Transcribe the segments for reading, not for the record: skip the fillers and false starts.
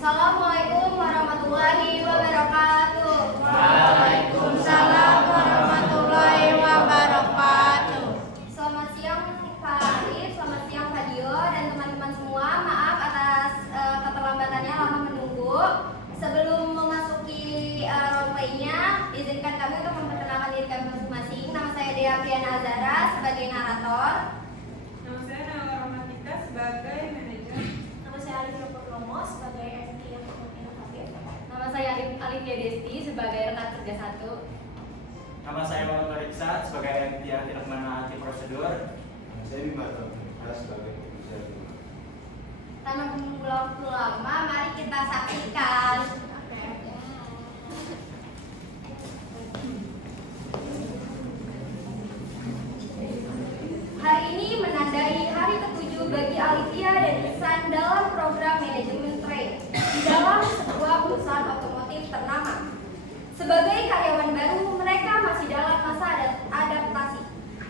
Assalamualaikum warahmatullahi wabarakatuh. Waalaikumsalam warahmatullahi wabarakatuh. Selamat siang Pak Arif, selamat siang Pak Dio dan teman-teman semua. Maaf atas keterlambatannya lama menunggu. Sebelum memasuki role-playnya, izinkan kami untuk memperkenalkan diri kami masing-masing. Nama saya Dea Priana Azara sebagai narator. Nama saya Nala Romantika sebagai manajer. Nama saya Alif Purnomo sebagai MT yang inovatif. Nama saya Alifia Desti sebagai rekan kerja 1. Nama saya Muhammad Riksa sebagai MT yang tidak mengenal prosedur. Saya Bima Taufikah sebagai produser. Tanpa menunggu waktu lama, mari kita saksikan. Hari ini menandai hari ke-7 bagi Alifia dan Ihsan dalam program manajemen train di dalam sebuah perusahaan otomotif ternama. Sebagai karyawan baru, mereka masih dalam masa adaptasi,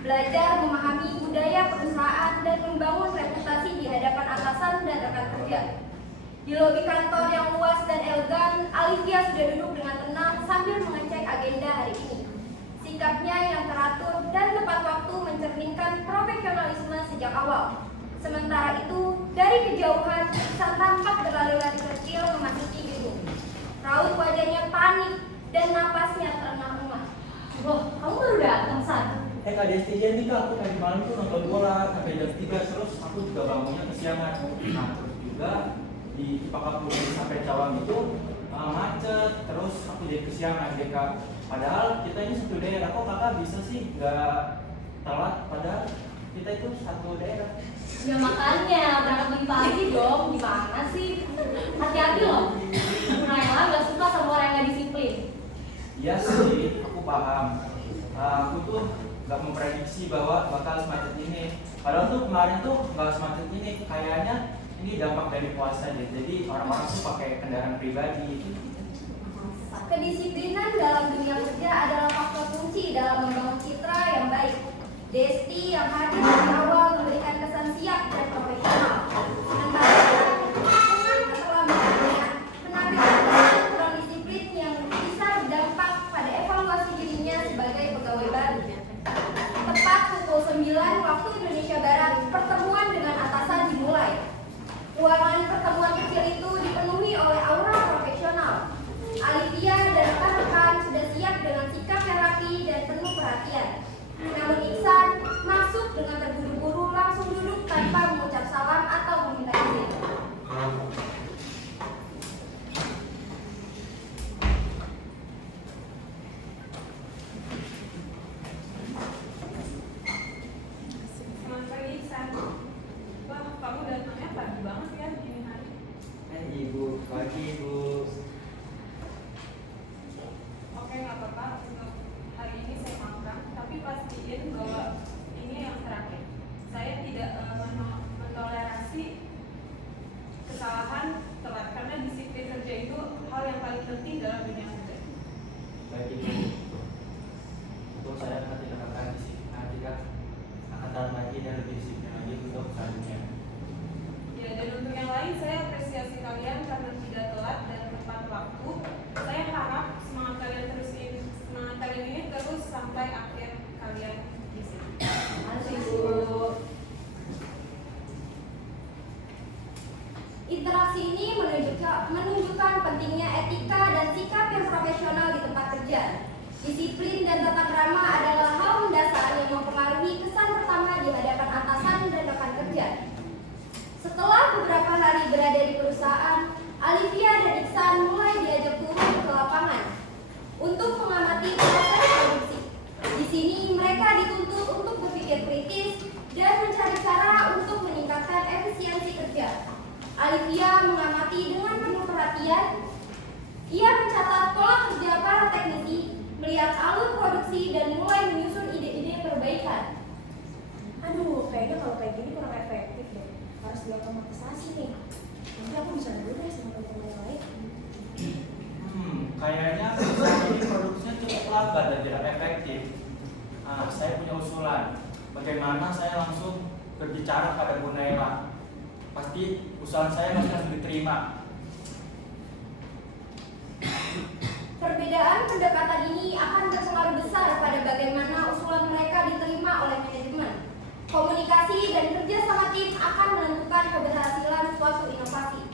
belajar memahami budaya perusahaan dan membangun reputasi di hadapan atasan dan rekan kerja. Di lobi kantor yang luas dan elegan, Alifia sudah duduk dengan tenang sambil mengecek agenda hari ini. Sikapnya yang teratur dan tepat waktu mencerminkan profesionalisme sejak awal. Sementara itu, dari kejauhan, Ihsan tampak berlari-lari kecil memasuki gedung. Raut wajahnya panik dan napasnya terengah-engah. Loh, kamu baru datang, San? Kak Desti, nih Kak, aku tadi malam tuh nonton bola sampai jam 3, terus aku juga bangunnya kesiangan. Nah, terus juga di Pakapuri sampai Cawang itu macet, terus aku jadi kesiangan deh Kak. Padahal kita ini satu daerah, kok kakak bisa sih nggak telat? Padahal kita itu satu daerah. Ya makanya, berangkat lebih pagi dong, gimana sih? Hati-hati loh, Bu Naila gak suka sama orang yang gak disiplin. Iya sih, aku paham. Aku tuh nggak memprediksi bahwa bakal semacet ini. Padahal tuh kemarin tuh nggak semacet ini. Kayaknya ini dampak dari puasa deh. Jadi orang-orang tuh pakai kendaraan pribadi. Kedisiplinan dalam dunia kerja adalah faktor kunci dalam membangun citra yang baik. Desti yang hadir dari awal memberikan kesan siap dan profesional. Sementara dengan keterlambatannya menampilkan kurang disiplin yang bisa berdampak pada evaluasi dirinya sebagai pegawai baru. Tepat pukul 9 waktu Indonesia Barat, pertemuan dengan atasan dimulai. Ruangan pertemuan kecil itu dipenuhi oleh aura profesional. Alifia dan rekan-rekan sudah siap dengan sikap yang rapi dan penuh perhatian. Namun Ihsan masuk dengan terburu-buru langsung duduk tanpa mengucap salam atau meminta izin. Selamat pagi, San. Wah, kamu datangnya pagi banget ya dini hari. Ibu, pagi Ibu. Oke, nggak apa-apa. Untuk hari ini saya maafkan, tapi pastiin bahwa ini yang terakhir. Saya tidak mentoleransi kesalahan telat karena disiplin kerja itu hal yang paling penting dalam dunia kerja. Baik Ibu. Untuk saya akan tidak akan disiplin nanti Kak. Akan tahan lagi dan lebih disiplin lagi untuk selanjutnya. Ya, dan untuk yang lain saya apresiasi kalian karena tidak telat dan tepat waktu. Saya harap semangat kalian ini terus sampai akhir kalian di sini. Makasih, Bu. Interaksi ini menunjukkan pentingnya etika dan sikap yang profesional di tempat kerja. Disiplin dan tata krama adalah hal mendasar yang mempengaruhi kesan pertama di hadapan atasan dan rekan kerja. Setelah beberapa hari berada di perusahaan, Alifia dan Ihsan mulai diajak turun ke lapangan untuk mengamati proses produksi. Di sini mereka dituntut untuk berpikir kritis dan mencari cara untuk meningkatkan efisiensi kerja. Alifia mengamati dengan penuh perhatian. Ia mencatat pola kerja para teknisi, melihat alur produksi dan mulai menyusun ide-ide perbaikan. Aduh, kayaknya kalau kayak gini kurang efektif deh. Harus diotomatisasi nih. Nanti aku bisa dulu deh sama teman-teman yang lain. Kayaknya perusahaan ini produksinya cukup lambat dan tidak efektif. Saya punya usulan. Bagaimana saya langsung berbicara pada Bu Naila? Pasti usulan saya pasti harus diterima. Perbedaan pendekatan ini akan berpengaruh besar pada bagaimana usulan mereka diterima oleh manajemen. Komunikasi dan kerja sama tim akan menentukan keberhasilan suatu inovasi.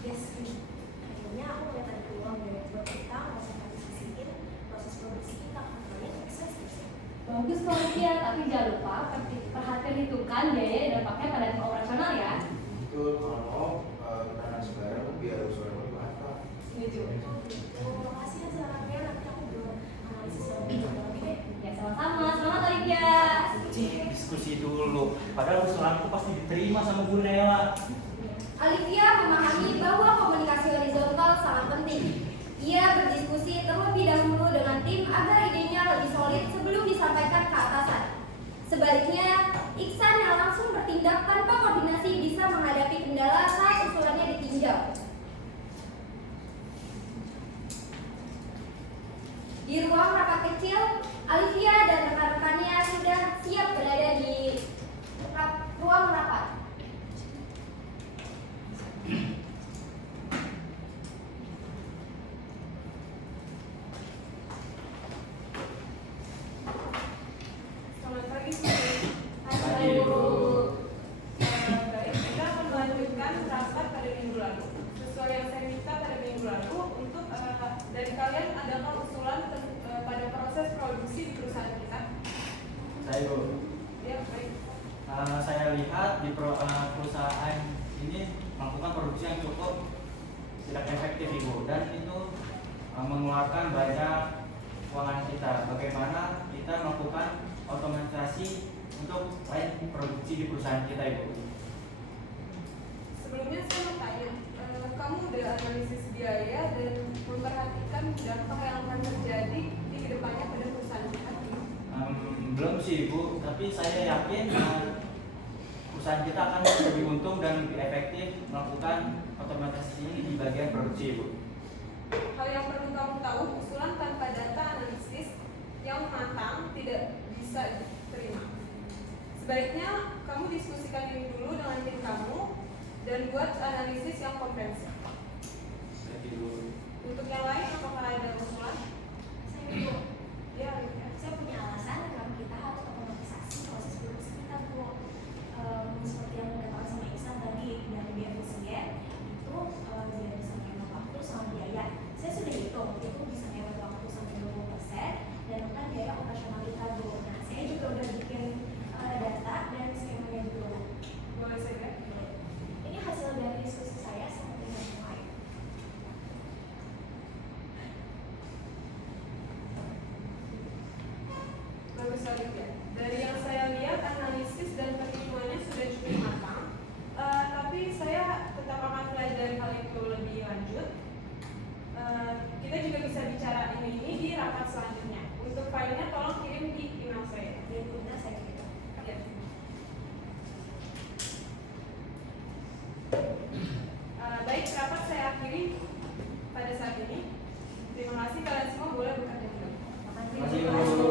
Yes, akhirnya aku mulai ada peluang dari buat kita mengorganisasikan proses produksi kita katanya sukses gitu. Bagus kok Olivia, tapi jangan lupa perhitungkan biaya dan dampaknya pada tim operasional ya. Betul, kalau mau kita nasi bareng biar usulan lebih matang. Setuju. Terima kasih ya sarannya, nanti aku belum analisis lebih lagi deh. Ya sama-sama, selamat Olivia. Diskusi dulu. Padahal usulanku pasti diterima sama Bu Nela. Olivia memahami bahwa komunikasi horizontal sangat penting. Ia berdiskusi terlebih dahulu dengan tim agar idenya lebih solid sebelum disampaikan ke atasan. Sebaliknya, Iksan yang langsung bertindak tanpa koordinasi bisa menghadapi kendala saat usulannya ditinjau. Di ruang rapat kecil, Olivia dan rekan-rekannya sudah siap berada di ruang rapat. Selamat pagi semuanya. Pagi, Bu. Baik, kita akan melanjutkan rapat pada minggu lalu. Sesuai yang saya minta pada minggu lalu untuk dari kalian adakah usulan pada proses produksi di perusahaan kita? Saya Bu. Ya, baik. Saya lihat di perusahaan ini melakukan produksi yang cukup tidak efektif Ibu, dan itu mengeluarkan banyak keuangan kita. Bagaimana kita melakukan otomatisasi untuk lain produksi di perusahaan kita Ibu? Sebelumnya saya mau tanya, kamu udah analisis biaya dan memperhatikan dampak yang akan terjadi di kedepannya pada perusahaan kita? Belum sih Ibu, tapi saya yakin perusahaan kita akan lebih untung dan lebih efektif melakukan otomatisasi ini di bagian produksi Ibu. Hal yang perlu kamu tahu, usulan tanpa data analisis yang matang tidak bisa diterima. Sebaiknya kamu diskusikan ini dulu dengan tim kamu dan buat analisis yang komprehensif. Untuk yang lain, apakah ada usulan? Saya Bu, Ya, saya punya alasan kenapa kita harus otomatisasi proses produksi kita Bu. Seperti yang dikatakan sama Iksan tadi, biar lebih efisien itu biar bisa menghemat waktu sama biaya. Saya sudah hitung itu bisa menghemat waktu sampai 20% dan menekan biaya operasional kita Bu. Nah, saya juga udah bikin data dan skemanya dulu. boleh saja. Ini hasil dari diskusi saya sama tim yang lain. Bagus sekali ya. Dari yang saya lihat, analisis dan perhitungannya sudah cukup matang. Tapi saya tetap akan pelajari hal itu lebih lanjut. Kita juga bisa bicara ini di rapat selanjutnya. Untuk filenya tolong kirim di email saya. Jadi kita saya kira. Ya. Baik, rapat saya akhiri pada saat ini. Terima kasih, kalian semua boleh bekerja kembali. Terima kasih, Bu.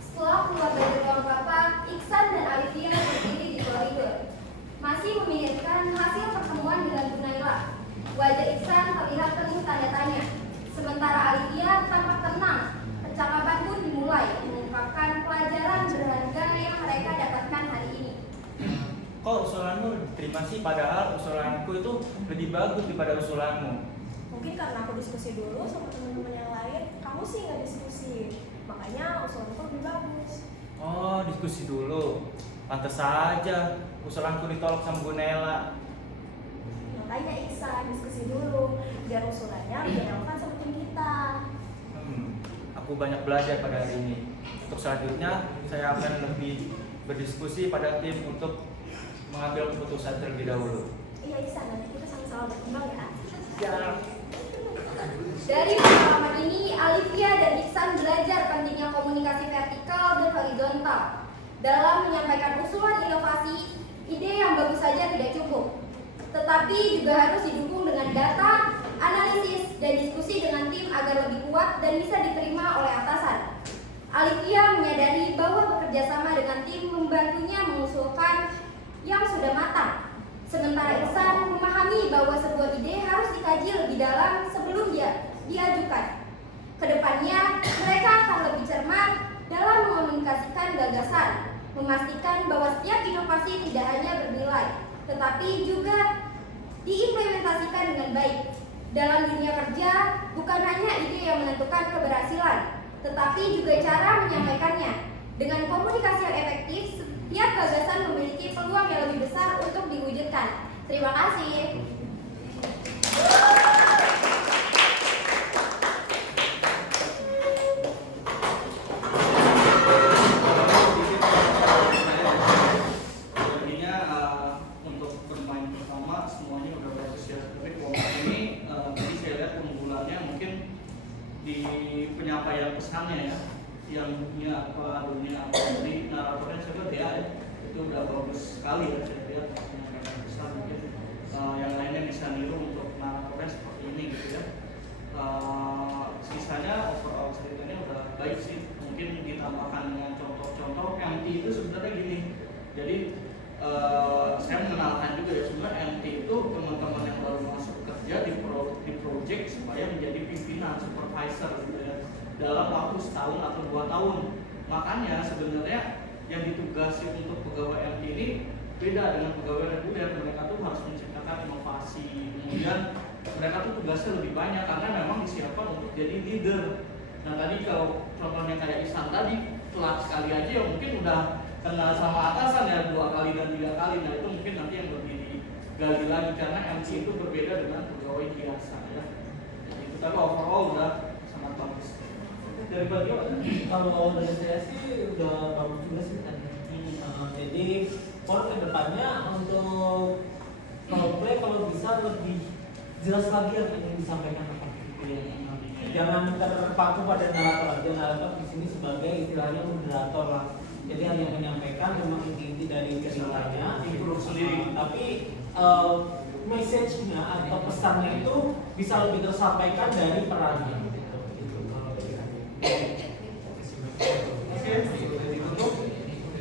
Setelah keluar dari ruang rapat, Iksan dan Olivia berdiri di koridor. Masih memikirkan hasil pertemuan dengan Bu Naila. Wajah Iksan terlihat penuh tanda tanya. Sementara Olivia tampak tenang. Percakapan pun dimulai mengungkapkan pelajaran berharga yang mereka dapatkan hari ini. Kok usulanmu diterima sih, padahal usulanku itu lebih bagus daripada usulanmu? Mungkin karena aku diskusi dulu sama teman-teman yang lain, kamu sih nggak diskusi. Makanya usulanku lebih bagus. Oh, diskusi dulu. Pantes saja usulanku ditolak sama Bu Nela. Makanya Iksan diskusi dulu biar usulannya lebih relevan sama tim kita. Aku banyak belajar pada hari ini. Untuk selanjutnya, saya akan lebih berdiskusi pada tim untuk mengambil keputusan terlebih dahulu. Iya Iksan, nanti kita sama-sama berkembang ya. Ya. Dari pengalaman ini, Olivia dan Iksan belajar pentingnya komunikasi vertikal dan horizontal. Dalam menyampaikan usulan inovasi, ide yang bagus saja tidak cukup. tetapi juga harus didukung dengan data, analisis, dan diskusi dengan tim agar lebih kuat dan bisa diterima oleh atasan. Alivia menyadari bahwa bekerja sama dengan tim membantunya mengusulkan yang sudah matang. Sementara Ihsan memahami bahwa sebuah ide harus dikaji lebih dalam sebelum diajukan. Kedepannya, mereka akan lebih cermat dalam mengomunikasikan gagasan, memastikan bahwa setiap inovasi tidak hanya bernilai, tetapi juga diimplementasikan dengan baik. Dalam dunia kerja, bukan hanya ide yang menentukan keberhasilan, tetapi juga cara menyampaikannya. Dengan komunikasi yang efektif, setiap gagasan memiliki peluang yang lebih besar untuk diwujudkan. Terima kasih. Jadinya untuk bermain pertama semuanya udah bagus ya. Tapi kelompok ini tadi saya lihat keunggulannya mungkin di penyampaian pesannya ya, yang dunia apa jadi naratornya saya lihat ya itu udah bagus sekali ya, saya lihat penyampaian pesan mungkin yang lainnya bisa niru untuk naratornya seperti ini gitu ya. Sisanya overall ceritanya udah baik sih, mungkin ditambahkan dengan contoh-contoh. MT itu sebenarnya gini, jadi saya mengenalkan juga ya, sebenarnya MT itu teman-teman yang baru masuk kerja di project supaya menjadi pimpinan supervisor gitu ya, dalam waktu setahun atau 2 tahun. Makanya sebenarnya yang ditugasi untuk pegawai MT ini beda dengan pegawai reguler. Mereka tuh harus menciptakan inovasi, kemudian mereka tuh tugasnya lebih banyak karena memang disiapkan untuk jadi leader. Nah tadi kalau contohnya kayak Ihsan tadi, telat sekali aja ya mungkin udah kena sama atasan ya 2 kali dan 3 kali. Nah itu mungkin nanti yang lebih digali lagi karena MC itu berbeda dengan pegawai biasa ya. Jadi itu tapi overall udah sangat bagus. Dari Bagio kalau dari saya sih udah bagus juga sih tadi. Jadi kalau kedepannya untuk kalau bisa lebih jelas lagi yang ingin disampaikan apa gitu ya. Jangan terpaku pada narator aja. Narator di sini sebagai istilahnya moderator lah. Jadi hanya menyampaikan memang inti-inti dari ceritanya, improve sendiri. Tapi message-nya atau pesannya itu bisa lebih tersampaikan dari perannya. Gitu.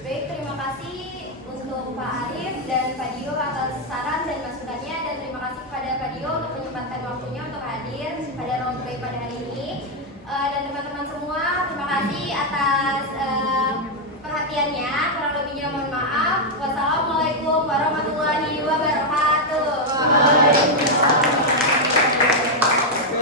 Baik, terima kasih untuk Pak Arif dan Pak Dio atas